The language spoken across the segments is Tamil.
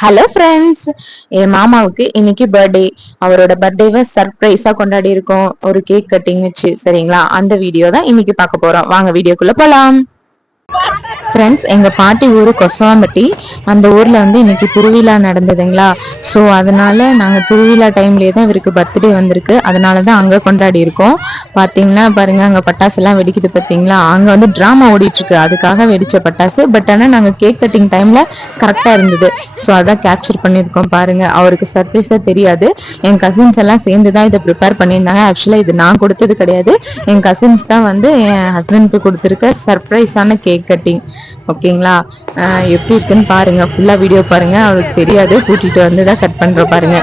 ஹலோ ஃப்ரெண்ட்ஸ், என் மாமாவுக்கு இன்னைக்கு பர்த்டே. அவரோட பர்த்டேவை சர்ப்ரைஸா கொண்டாடி இருக்கோம், ஒரு கேக் கட்டிங் வச்சு. சரிங்களா, அந்த வீடியோ தான் இன்னைக்கு பார்க்க போறோம். வாங்க வீடியோக்குள்ள போலாம். ஃப்ரெண்ட்ஸ், எங்க பாட்டி ஊரு கொசவாம்பட்டி. அந்த ஊர்ல இன்னைக்கு திருவிழா நடந்ததுங்களா. ஸோ அதனால நாங்க திருவிழா டைம்லயே தான் இவருக்கு பர்த்டே வந்திருக்கு. அதனாலதான் அங்க கொண்டாடி இருக்கோம். பாத்தீங்கன்னா பாருங்க, அங்க பட்டாசு எல்லாம் வெடிக்குது. பாத்தீங்களா, அங்க டிராமா ஓடிட்டு இருக்கு, அதுக்காக வெடிச்ச பட்டாசு. பட் ஆனா நாங்க கேக் கட்டிங் டைம்ல கரெக்டா இருந்தது. ஸோ அதான் கேப்சர் பண்ணிருக்கோம். பாருங்க, அவருக்கு சர்ப்ரைஸா தெரியாது. என் கசின்ஸ் எல்லாம் சேர்ந்துதான் இதை ப்ரிப்பேர் பண்ணியிருந்தாங்க. ஆக்சுவலா இது நான் கொடுத்தது கிடையாது, என் கசின்ஸ் தான் என் ஹஸ்பண்ட்க்கு கொடுத்துருக்க சர்ப்ரைஸான கேக் கட்டிங். ஓகேங்களா, எப்படி இருக்குன்னு பாருங்க, ஃபுல்லா வீடியோ பாருங்க. அவருக்கு தெரியாது, கூட்டிட்டு வந்துதான் கட் பண்ற பாருங்க.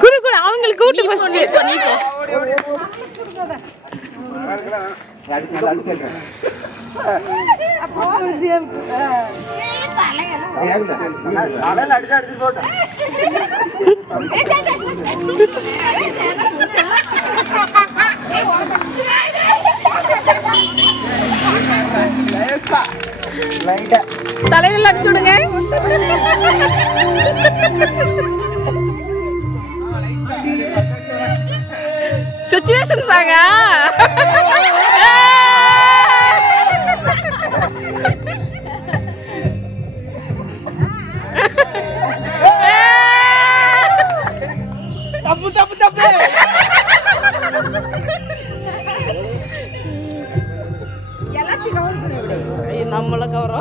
குடு குடு, அவங்களுக்கு கூட்டு ஃபர்ஸ்ட். தலையில அடிச்சு விடுங்க. சிச்சுவேஷன் சாங்க. தப்பு தப்பு தப்பு. எல்லாத்தையும் கவர் பண்ணி விடு. நம்மள கவரா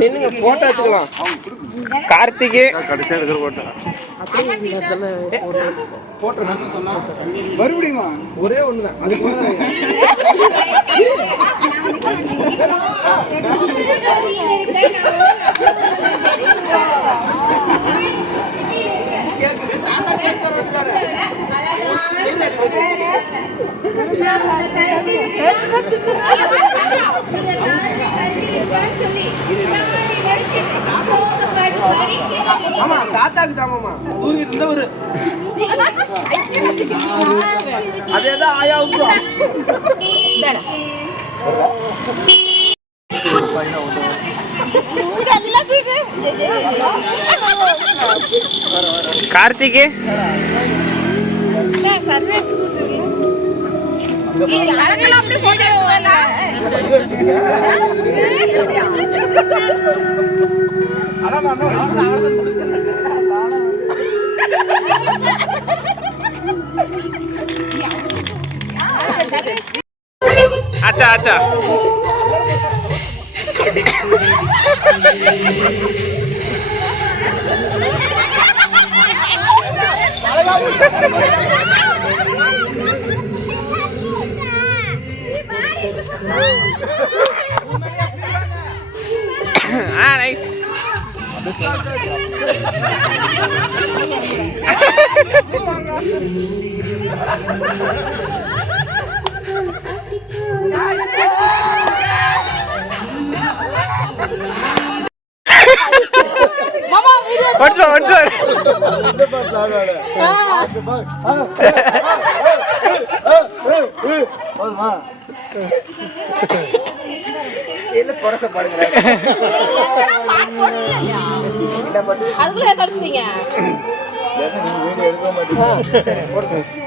நின்னுங்க, போட்டோ எடுத்துக்கலாம். கார்த்திகே கடைசியா எடுக்கிற போட்டோ மறுபடியுமா ஒரே ஒண்ணுதான். ஆமா, தாத்தாக்கு தாமாமா தூங்கிட்டு இருந்த ஒரு அதேதான் ஆயாவுக்கு. கார்த்திகே சர்வீஸ் अच्छा अच्छा ah nice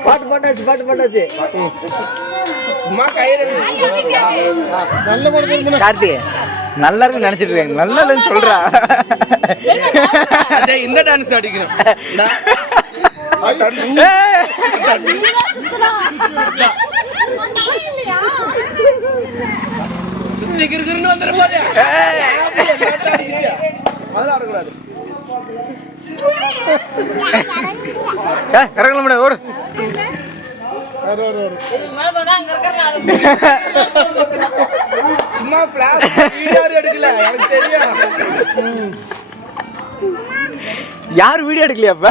பாட்டு போட்டாச்சு பாட்டு போட்டாச்சு கார்த்தி நல்லா இருக்கு நினைச்சிட்டு இருக்கேன் நல்லா இல்லைன்னு சொல்றா இந்த டான்ஸ் அடிக்கணும் சுத்திக்கிருக்குன்னு வந்துட போதே அதெல்லாம் ஆடக்கூடாது கரகல முடியாது ஓடு சும்மா ஃபிளாஷ் வீடியோ எடுக்கல எனக்கு தெரியும் யார் வீடியோ எடுக்கலையா அப்ப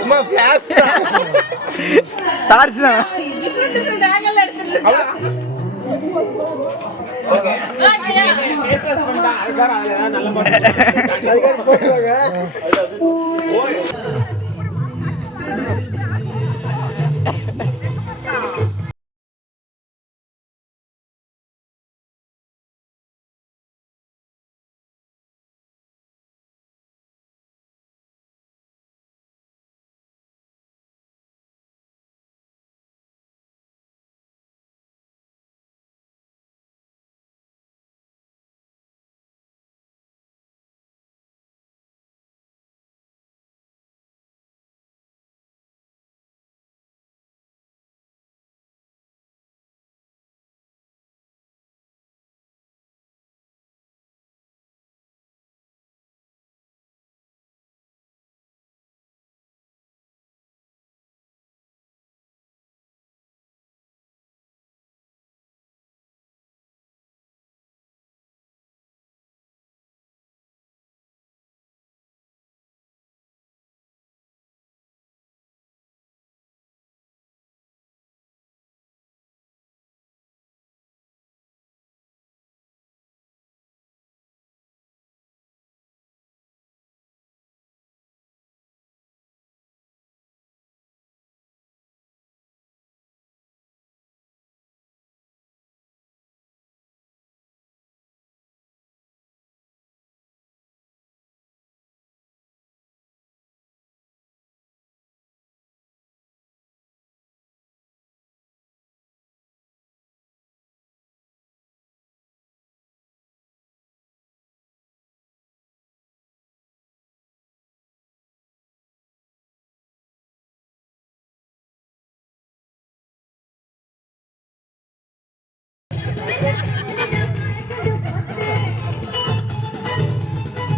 சும்மா ஃபிளாஷ் டார்ச் தான் ஓகே ஃபேஸ்வாஷ் பண்ணா அதுக்கார அதுல ஏதாவது நல்ல பாட்டு அதுக்கார போடுவாங்க